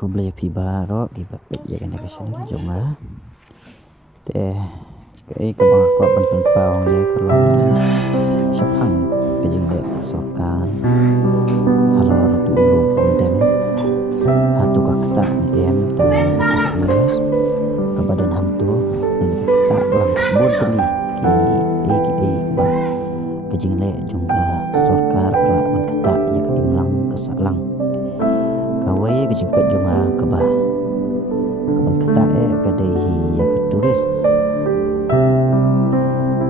ko beli piba ro kita ya kan ka sini jonga te cái bang ko ban pen pau ni kalau saphang ke jing de sokan halor tu lu pondeng hatu ka kata ni em terus ke badan ham tu ni kita lang bon teli ki ba ke jing le jungka sorkar kala ban kata ya ke imlang ke salang kawai ke jing pet jonga ke ba ke ban kata ke dei ya ke turis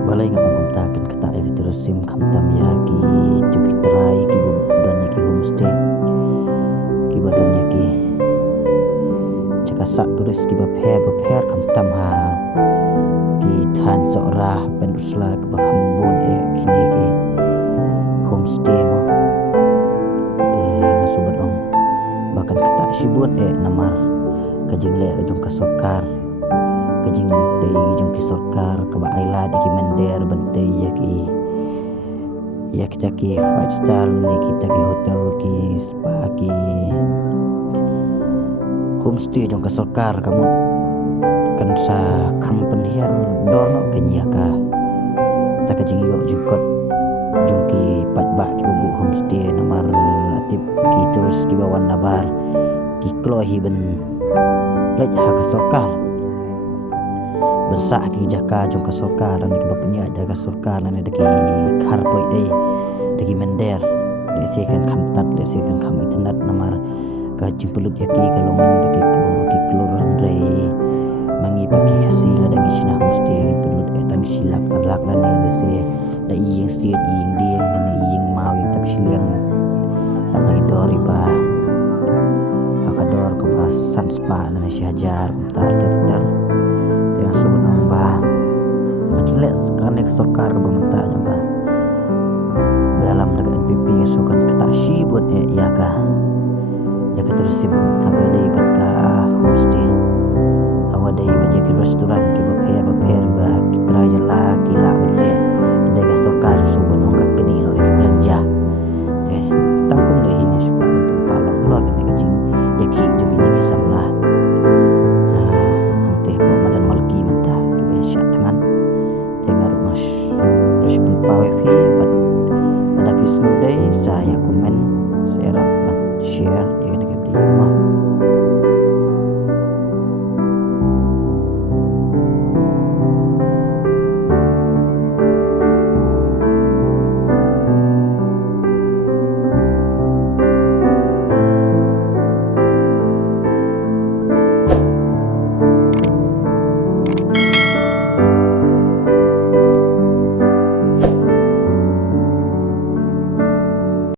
balai ngam takan kata terus sim khamtam ya ki cuki terai ki budan ya ki homestay ki badan ya ki cakasak turis ki bapher khamtam ha ki than sora pen usla ki bakhambun kini ki homestay mo de ngasubat ong bahkan kata sibun namar kajing le kajung kasokar kajing tei jung ki sorkar ke ba aila di ki mender bante ya kita ki 5 star ni kita ki hotel ki spa ki homestay jung ka sorkar kamu kan sa kampen hiar dono kenya ka ta kajing yo jukot jung ki patba ki bubu homestay nomor atip ki terus ki bawan nabar ki klohi ben lej ha ka sorkar bersak ki jaka jong ka sorkar dan ki bapnya jaga sorkar dan deki karpoi deki mender desi kan khamtat desi kan kham internet namar ka jimpelut yaki kalong deki klur andre mangi pagi kasih la dangi sina homestay pelut tang silak lak dan desi da iyeng siet iyeng dieng dan iyeng mau yang tap siliang tangai dori ba akador ko ba sanspa dan si hajar tal teter yang sebut nambah macilek sekarang sorkar ke pemerintah juga dalam dengan NPP sukan ketashi buat ya kah ya ke terusim hawa day bat ka homestay hawa day bat ya ke restoran ke bapher ba kitra jala kila bele dega sorkar subun onggak kini no belanja